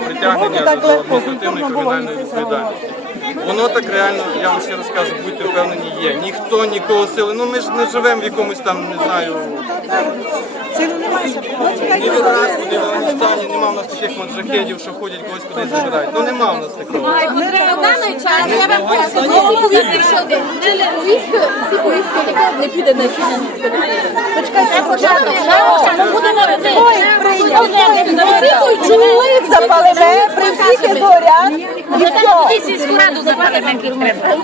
притягнення до адміністративної кримінальної відповідальності. Воно так реально, я вам ще раз кажу, будьте впевнені, є. Ніхто нікого сили. Ну ми ж не живемо в якомусь там, не знаю, ні в Іраку, в Афганістані, нема в нас таких маджахедів, що ходять когось кудись забирають. Ну нема в нас такого. Даний час я вам всі що всі ніхто не піде на фінансову. Почекайте, початок. Ми будемо Всі чоловік запаливе, при сільську раду керівника.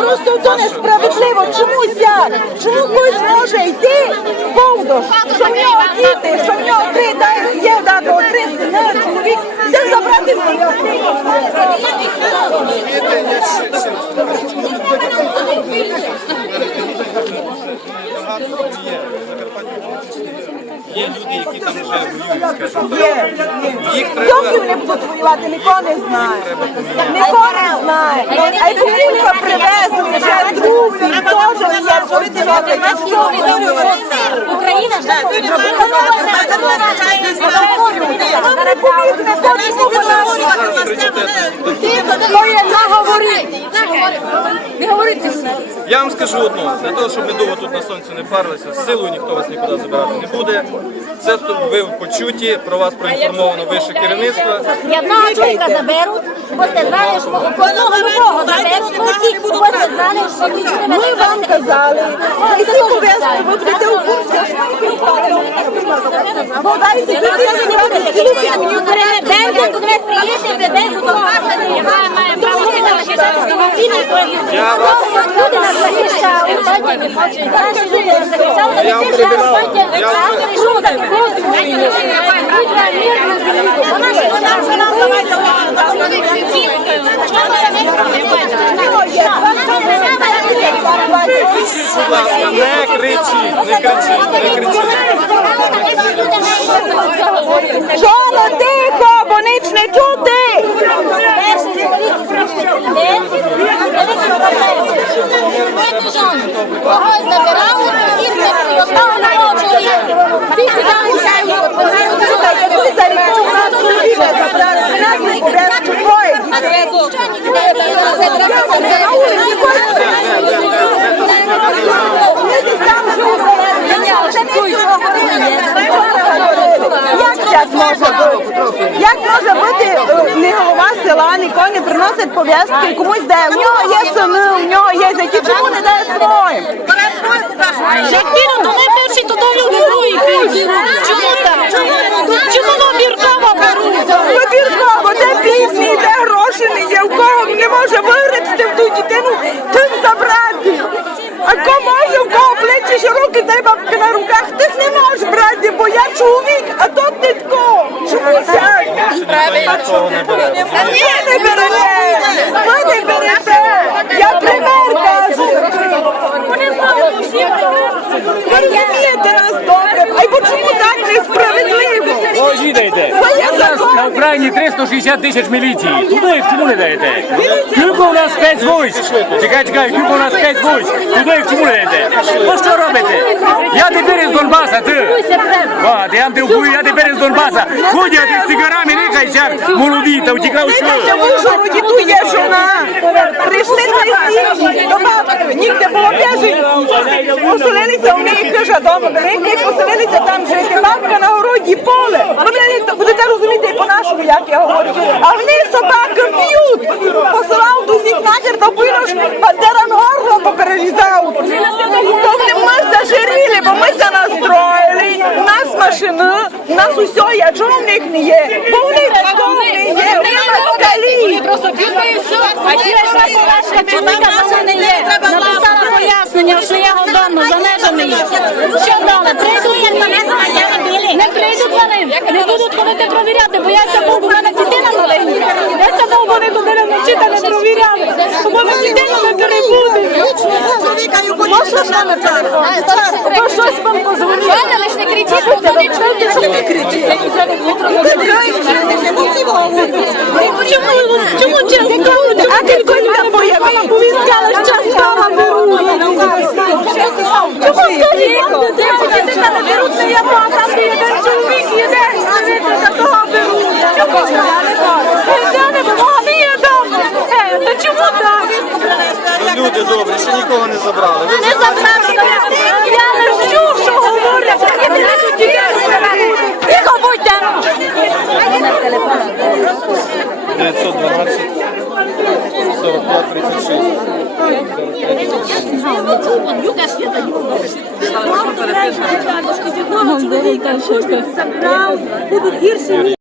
Просто то несправедливо. Чому сяк? Чому хтось може йти повдош? Що в нього діти, що в нього три, дай є дати три сини, чоловік, де забрати? Є люди, які там вже воюють, скажімо так. Є. не Доки вони будуть воювати, ніхто не знає. Ніхто не знає. А й бабулька привезли вже другу, теж є. Що Україна ж Нам не повірте, не хочемо То є наговори. Не говорити все. Я вам скажу одно, для того, щоб ми довго тут на сонці не парилися, з силою ніхто вас нікуди забирати не буде. Це тут ви почуті, про вас проінформовано вище керівництво. І одного чоловіка заберуть, бо сте знали, що одного любого заберуть, бо всі, бо сте знали, що ви з ними Ми вам казали, і всі повезли, ви будете у курсі. Бо дайте всі зібрати цілу сім'ю. День, де куди приїдете, день вас не має право Я захищали, потім не хочуть. Наші люди нас захищали, Я вам прибирав. Я вам- Що таке? Будь на мирну землю. Вона ж вона ж нам давайте Будь ласка, не кричіть, не кричіть, не кричіть. Жоно, тихо, бо ніч не чути. Когось забирали, всі з одного народження. Всі сюди гуляють, Ви за ріку у нас чоловіка забрали, ви нас не повезли, двоє. Як так може бути? Як може бути е, не голова села, нікого не пов'язки, комусь де? В нього є сини, в нього є зяті, чому не дає своїм? Як він то не перший, то то люди. Чому так? Чому на Біркова беруть? Вибірково, де пісні, де гроші не є, в кого не може вигребсти в ту дитину, тих забрати. А кого може, в кого плечі широкі, дай бабки на руках, тих не може брати, бо я чоловік, а то титко. Нікого не берете, ви не берете. Я пример кажу. Ви розумієте нас добре, а й бо так несправедливо? Ось відаєте. У нас на Україні 360 тисяч міліції. Туди чому не даєте? Кілько у нас спецвойск? Чекай, чекай, кілько у нас спецвойск? Туди чому не даєте? Ну що робите? Я тепер із Донбаса, ти. А, ти антиукую, я тепер із Донбаса. Ходять із цигарами, нехай молоді, та втікав що. Знаєте, в Ужгороді тут є жона. Прийшли на сім'ї до бабки, нігде було біжить. Поселилися у неї хижа дома великий, поселилися там жити. Бабка на городі поле. Ви мене будете розуміти і по-нашому, як я говорю. А вони собаки п'ють. Посилав до всіх нахер, то пино ж бандерам горло поперерізав. То вони ми зажиріли, бо ми це настроїли. У нас машини, у нас усе є. Чому в них не є? Бо в них не є. Вони москалі. Просто. А сіра ваша чоловіка вона не є. Написала пояснення, що я годонно занежений. Що дали? Прийдуть як мене зганяли. Не прийдуть за ним. Не будуть ходити провіряти, бо я ся був, у мене дитина маленька. Я ся був, вони ходили вночі та не провіряли. Бо мене дитину не перебуде. Можна ще на телефон? банку дзвонив. Ладно, лиш не кричіть, ніхто не чує. Що ти кричиш? Чому, чому частково? А ти колька моя, вона повідкала, що частково беру. Чому скажи? Ти мене беруть, я мама, там ти йде чоловік, йде, за того беру. Чому Люди добрі, ще нікого не забрали. Не забрали. 45 36. Будуть гірші